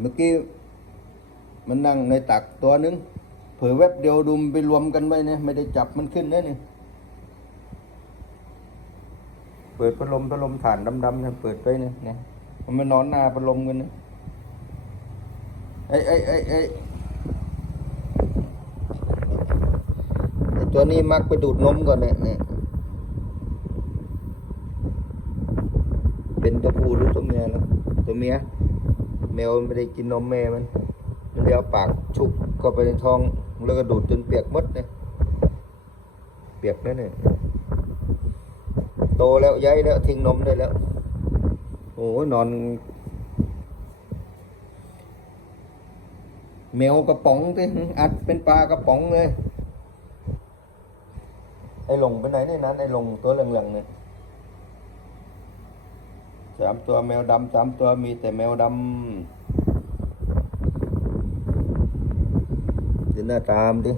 เมื่อกี้มันนั่งในตักตัวนึง เผยแวบเดียวดุมไปรวมกันไว้เนี่ยไม่ได้จับมันขึ้นนะนี่เปิดพัดลมพัดลมฐานดำๆเนี่ยเปิดไปเนี่ยเนี่ยมันมานอนหน้าพัดลมกันนะไอ้ไอ้ไอ้ไอ้ไอ้ตัวนี้มักไปดูดนมก่อนเนี่ยเนี่ยเป็นตัวผู้หรือตัวเมียแล้วตัวเมีย แมวมันไม่ได้กินนมแม่มันมันเลยเอาปากชุบเข้าไปในท้อง แล้วก็ดูดจนเปียกมดเนี่ยเปียกแล้วเนี่ยโตแล้วย้ายแล้วทิ้งนมได้แล้ว โอ้ยนอน แมวกระป๋องที่อัดเป็นปลากระป๋องเลย ไอ้หลงไปไหนนี่นั้นไอ้หลงตัวเหลืองๆเนี่ย สามตัวแมวดำสามตัวมีแต่แมวดำเดี๋ยวหน้าตามดิ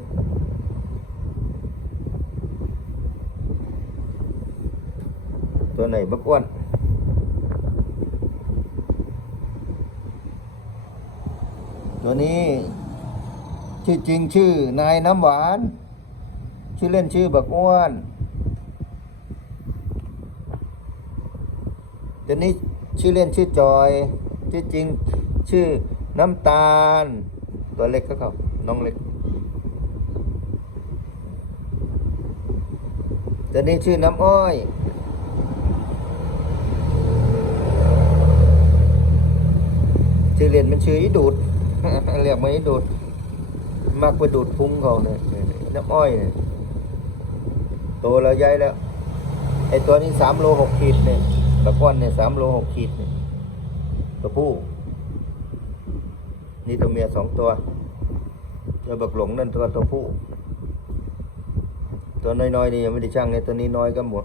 ตัวไหนบักอ้วนตัวนี้ชื่อจริงชื่อนายน้ำหวาน ชื่อเล่นชื่อบักอ้วน เดี๋ยวนี้ชื่อเล่นชื่อจอย ชื่อจริงชื่อน้ำตาล ตัวเล็กก็เขาน้องเล็กเดี๋ยวนี้ชื่อน้ำอ้อยชื่อเรียนมันชื่ออีดูดเรียกมาอีดูดมักไปดูดพุงเขาเนี่ยน้ำอ้อยเนี่ยโตแล้วใหญ่แล้วไอตัวนี้สามโลหกขีดเนี่ย ตะก้อนเนี่ยสามโลหกขีดตัวผู้ นี่ตัวเมียสองตัวตัวบักหลงนั่นตัวตัวผู้ ตัวน้อยๆนี่ยังไม่ได้ช่างเนี่ยตัวนี้น้อยก็หมด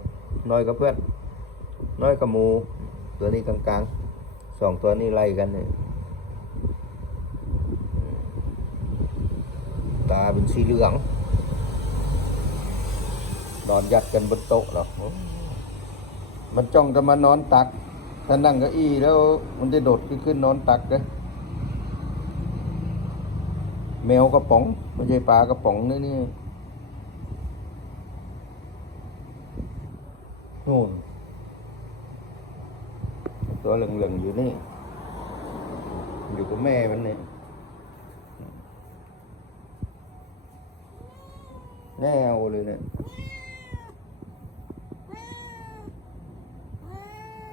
น้อยก็เพื่อน น้อยก็หมู ตัวนี้กลางๆสองตัวนี้ไล่กันเนี่ยตาเป็นสีเหลืองนอนยัดกันบนโต๊ะหรอ มันจ้องจะมานอนตัก ถ้านั่งเก้าอี้แล้วมันจะโดดขึ้นขึ้นนอนตักเลยแมวกระป๋องไม่ใช่ปลากระป๋องนี่นี่นู่นตัวเหลืองๆอยู่นี่ อยู่กับแม่มันเนี่ยแนวเลยเนี่ย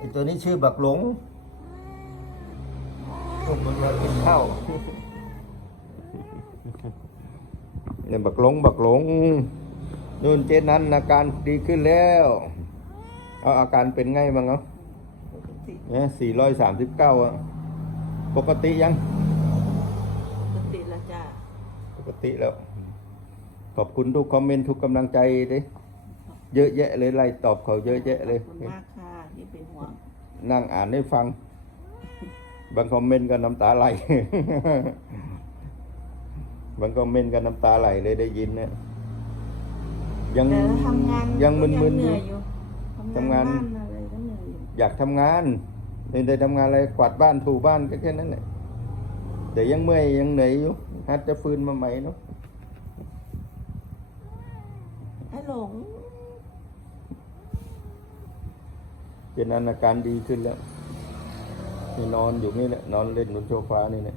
ไอตัวนี้ชื่อบักหลงโอ้มันมากินข้าวเนี่ยบักหลงบักหลงนู่นเจนั้นอาการดีขึ้นแล้วเอาอาการเป็นไงบ้างเนาะปกติเนี่ยสี่ร้อยสามสิบเก้าอะปกติยัง ปกติละจ้าปกติแล้ว ขอบคุณทุกคอมเมนต์ทุกกำลังใจดิเยอะแยะเลยไล่ตอบเขาเยอะแยะเลยขอบคุณมากค่ะ ที่เป็นห่วงนั่งอ่านให้ฟัง บางคอมเมนต์ก็น้ำตาไหล บางคอมเมนต์ก็น้ำตาไหลเลยได้ยินเนี่ยยังแต่ทำงานยังมึนๆเหอนื่ยู่อยอยู่ทำงานบ้อะไรก็เหนื่อยอยู่อยากทำงานไม่ได้ทำงานอะไรกวาดบ้านถูบ้านก็แค่นั้นแหละแต่ยังเมื่อยยังเหนื่อยอยู่ฮัดจะฟื้นมาใหม่เนาะไอ้หลง เป็นอาการดีขึ้นแล้วนี่นอนอยู่นี่แหละนอนเล่นบนโซฟานี่แหละ